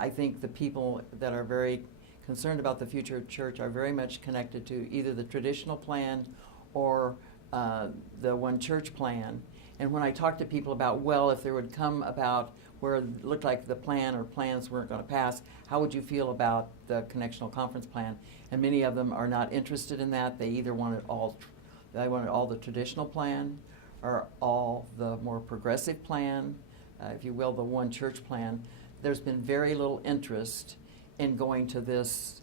I think the people that are very concerned about the future of church are very much connected to either the traditional plan or the one church plan. And when I talk to people about, well, if there would come about where it looked like the plan or plans weren't going to pass, how would you feel about the Connectional Conference Plan? And many of them are not interested in that. They either wanted all the traditional plan or all the more progressive plan, if you will, the one church plan. There's been very little interest in going to this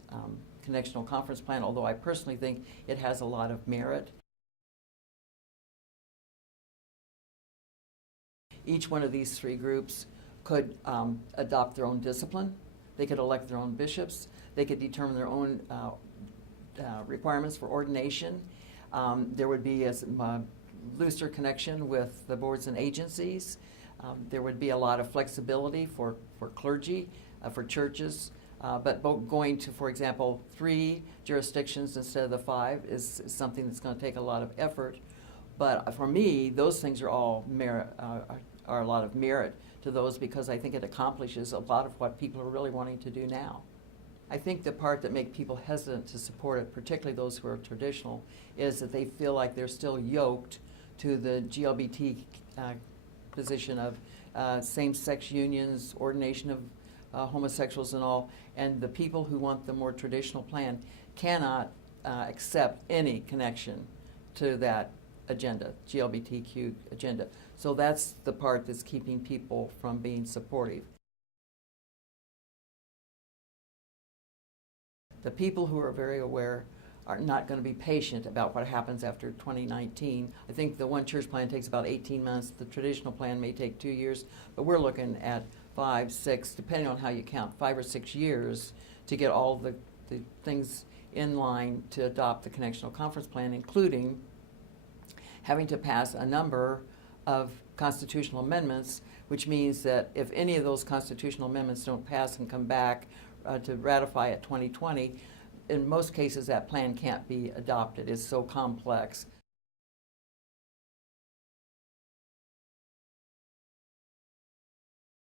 Connectional Conference Plan, although I personally think it has a lot of merit. Each one of these three groups could adopt their own discipline. They could elect their own bishops. They could determine their own requirements for ordination. There would be a looser connection with the boards and agencies. There would be a lot of flexibility for clergy, for churches, but going to, for example, 3 jurisdictions instead of the 5 is something that's going to take a lot of effort. But for me, those things are all merit, are a lot of merit to those, because I think it accomplishes a lot of what people are really wanting to do now. I think the part that makes people hesitant to support it, particularly those who are traditional, is that they feel like they're still yoked to the GLBT position of same-sex unions, ordination of homosexuals and all, and the people who want the more traditional plan cannot accept any connection to that agenda, GLBTQ agenda. So that's the part that's keeping people from being supportive. The people who are very aware are not going to be patient about what happens after 2019. I think the one church plan takes about 18 months. The traditional plan may take 2 years, but we're looking at 5, 6, depending on how you count, 5 or 6 years to get all the things in line to adopt the Connectional Conference Plan, including having to pass a number of constitutional amendments, which means that if any of those constitutional amendments don't pass and come back to ratify at 2020, in most cases that plan can't be adopted. It's so complex.